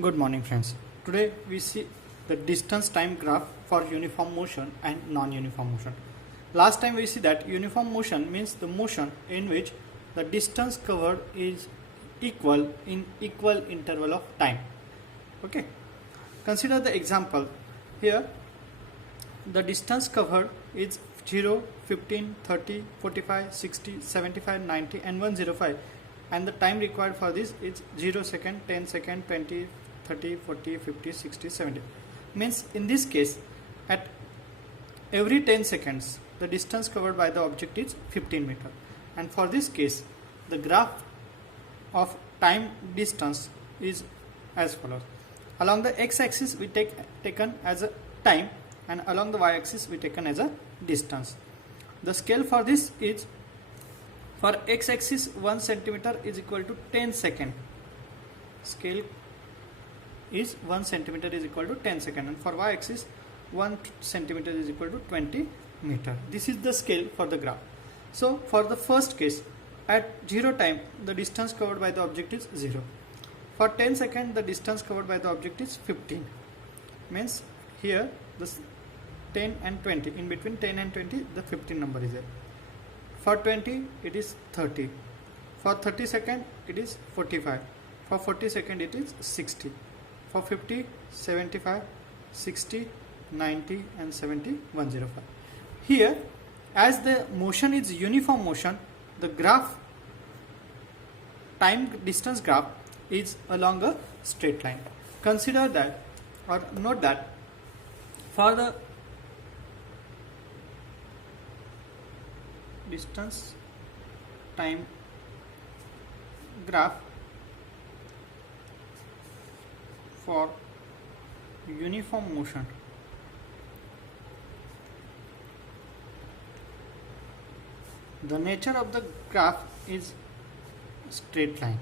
Good morning friends. Today we see the distance time graph for uniform motion and non-uniform motion. Last time we see that uniform motion means the motion in which the distance covered is equal in equal interval of time. Okay. Consider the example. Here the distance covered is 0, 15, 30, 45, 60, 75, 90 and 105, and the time required for this is 0 second, 10 second, 20, 30, 40, 50, 60, 70. Means in this case at every 10 seconds the distance covered by the object is 15 meter, and for this case the graph of time distance is as follows. Along the x-axis we taken as a time, and along the y-axis we taken as a distance. The scale for this is, for x-axis 1 centimeter is equal to 10 second. Scale is 1 centimeter is equal to 10 second, and for y-axis 1 centimeter is equal to 20 meter. This is the scale for the graph. So for the first case, at 0 time the distance covered by the object is 0. For 10 second the distance covered by the object is 15. Means here this 10 and 20, in between 10 and 20 the 15 number is there. For 20 it is 30. For 30 second it is 45. For 40 second it is 60. For 50, 75, 60, 90 and 70, 105. Here as the motion is uniform motion, the graph, time distance graph is along a straight line. Consider that, or note that, for the distance time graph for uniform motion, the nature of the graph is straight line.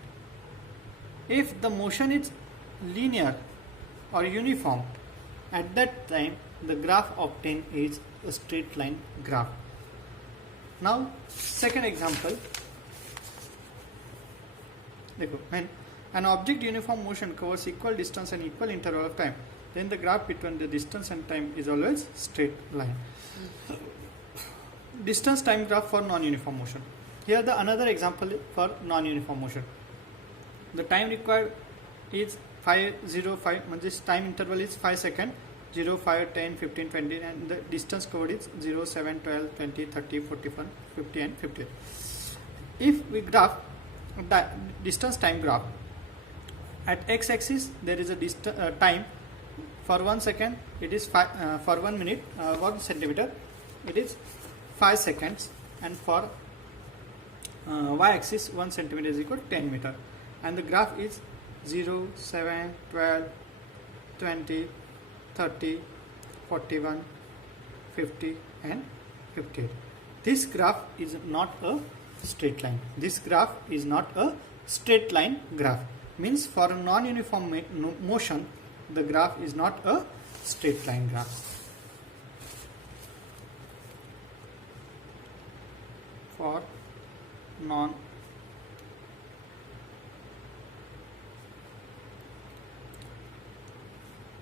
If the motion is linear or uniform, at that time the graph obtained is a straight line graph. Now second example, when an object uniform motion covers equal distance and equal interval of time, then the graph between the distance and time is always straight line. Distance time graph for non-uniform motion. Here the another example for non-uniform motion. The time required is 505, this time interval is 5 seconds, 0, 5, 10, 15, 20, and the distance covered is 0, 7, 12, 20, 30, 41, 50 and 58. If we graph the distance time graph, at x-axis there is a time. For 1 second it is 5, for 1 minute 1 centimeter it is 5 seconds, and for y-axis 1 centimeter is equal to 10 meter, and the graph is 0, 7, 12, 20, 30, 41, 50 and 58. This graph is not a straight line. This graph is not a straight line graph. Means for a non-uniform motion the graph is not a straight line graph. For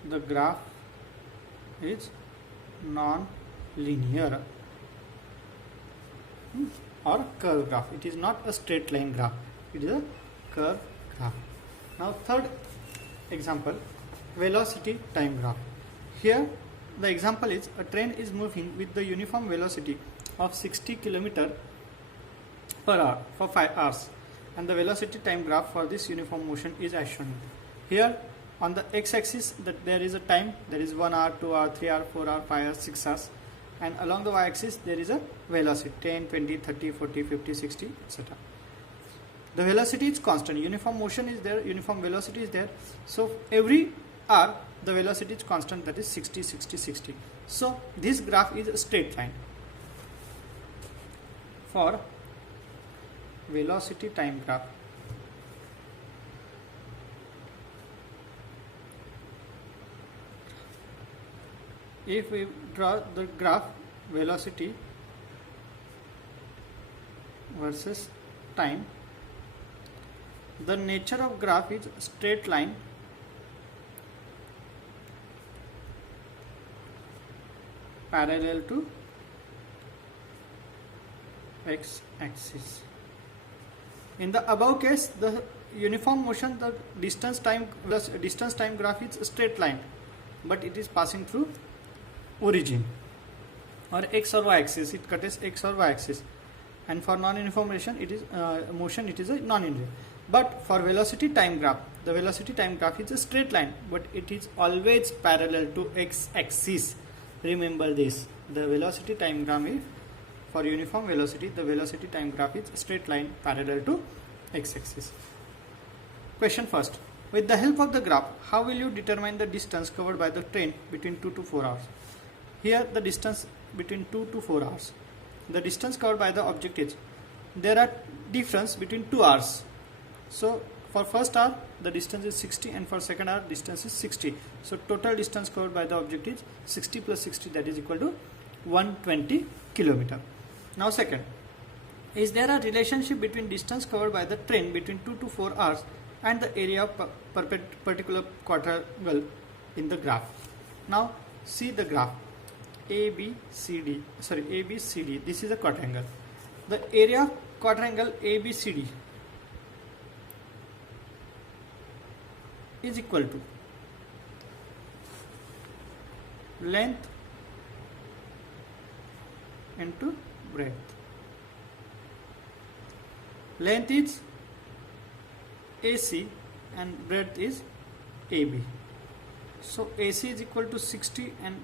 the graph is non-linear or curve graph. It is not a straight line graph. It is a curve graph. Now third example, velocity time graph. Here the example is a train is moving with the uniform velocity of 60 km per hour for 5 hours, and the velocity time graph for this uniform motion is as shown. Here on the x-axis that there is a time, there is 1 hour, 2 hour, 3 hour, 4 hour, 5 hours, 6 hours, and along the y-axis there is a velocity 10, 20, 30, 40, 50, 60, etc. The velocity is constant, uniform motion is there, uniform velocity is there, so every hour the velocity is constant, that is 60, 60, 60. So this graph is a straight line. For velocity time graph, if we draw the graph velocity versus time, the nature of graph is straight line parallel to x-axis. In the above case, the uniform motion, the distance time graph is a straight line, but it is passing through origin or x or y axis. It cuts x or y axis, and for non-uniform motion, it is a non-linear. But for velocity time graph, the velocity time graph is a straight line, but it is always parallel to x-axis. Remember this: the velocity time graph is for uniform velocity. The velocity time graph is a straight line parallel to x-axis. Question first: with the help of the graph, how will you determine the distance covered by the train between 2 to 4 hours? Here, the distance between 2 to 4 hours. The distance covered by the object is, there are difference between 2 hours. So for first hour the distance is 60, and for second hour distance is 60. So total distance covered by the object is 60 plus 60, that is equal to 120 kilometer. Now second, is there a relationship between distance covered by the train between 2 to 4 hours and the area of particular quadrangle in the graph? Now see the graph ABCD. This is a quadrangle. The area of quadrangle ABCD is equal to length into breadth. Length is AC and breadth is AB. So AC is equal to 60 and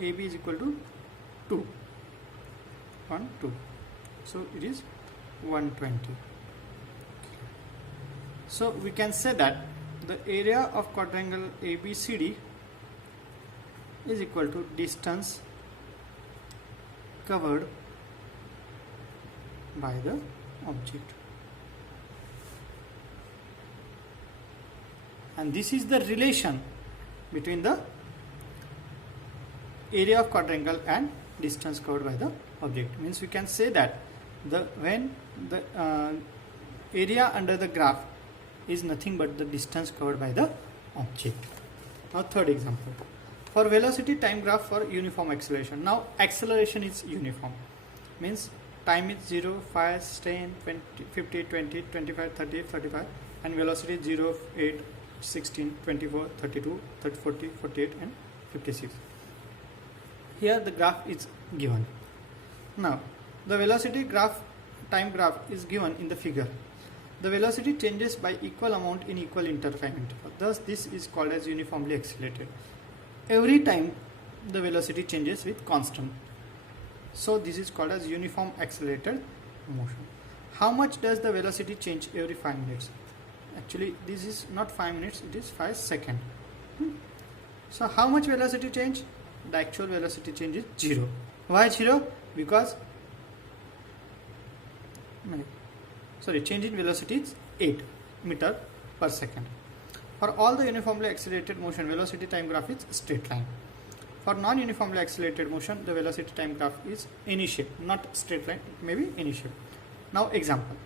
AB is equal to 2. So it is 120. So we can say that the area of quadrangle ABCD is equal to distance covered by the object. And this is the relation between the area of quadrangle and distance covered by the object. Means we can say that when the area under the graph is nothing but the distance covered by the object. Now third example, for velocity time graph for uniform acceleration. Now acceleration is uniform, means time is 0, 5, 10, 20, 50, 20, 25, 30, 35, and velocity is 0, 8, 16, 24, 32, 30, 40, 48 and 56. Here the graph is given. Now the velocity graph time graph is given in the figure. The velocity changes by equal amount in equal time interval. Thus this is called as uniformly accelerated. Every time the velocity changes with constant. So this is called as uniform accelerated motion. How much does the velocity change every 5 minutes? Actually this is not 5 minutes, it is 5 seconds. So how much velocity change? The actual velocity change is 0. Why 0? Because change in velocity is 8 meter per second. For all the uniformly accelerated motion, velocity time graph is straight line. For non-uniformly accelerated motion, the velocity time graph is any shape, not straight line, maybe any shape. Now example,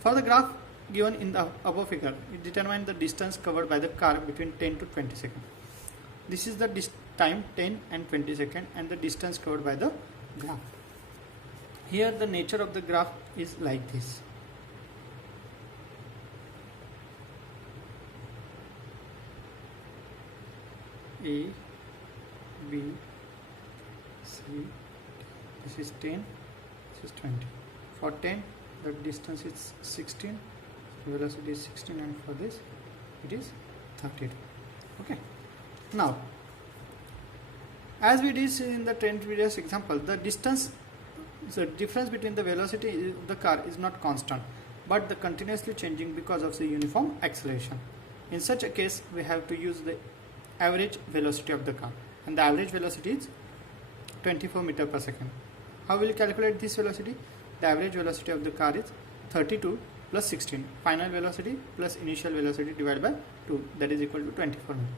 for the graph given in the above figure, it determines the distance covered by the car between 10 to 20 seconds. This is the time 10 and 20 seconds and the distance covered by the graph. Here the nature of the graph is like this. A, B, C, this is 10, this is 20. For 10, the distance is 16, velocity is 16, and for this, it is 32. Okay. Now, as we did in the 10 previous example, the difference between the velocity of the car is not constant, but the continuously changing because of the uniform acceleration. In such a case, we have to use the average velocity of the car, and the average velocity is 24 meter per second. How will you calculate this velocity? The average velocity of the car is 32 plus 16, final velocity plus initial velocity divided by 2, that is equal to 24 meter.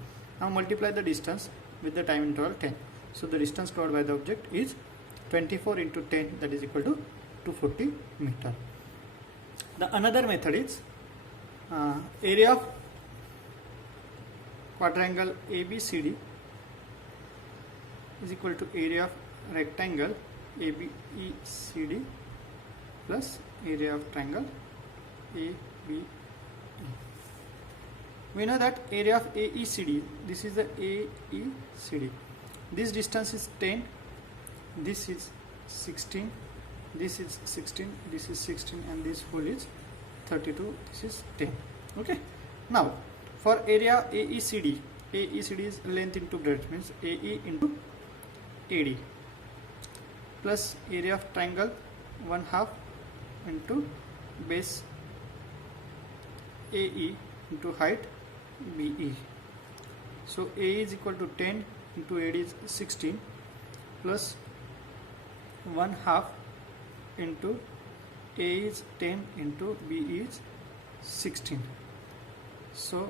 Now multiply the distance with the time interval 10. So the distance covered by the object is 24 into 10, that is equal to 240 meter. The another method is area of quadrangle ABCD is equal to area of rectangle ABECD plus area of triangle ABE. We know that area of AECD, this is the AECD. This distance is 10, this is 16, this is 16, this is 16, and this whole is 32, this is 10. Okay. Now for area AECD, AECD is length into breadth, means AE into AD, plus area of triangle 1/2 into base AE into height BE. So A is equal to 10 into AD is 16 plus 1/2 into A is 10 into BE is 16. So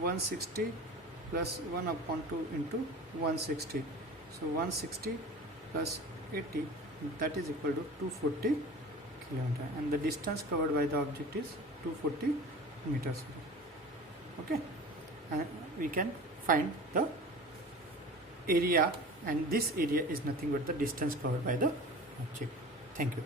160 plus 1/2 into 160. So 160 plus 80, that is equal to 240 kilometer, and the distance covered by the object is 240 meters. Okay, and we can find the area, and this area is nothing but the distance covered by the object. Thank you.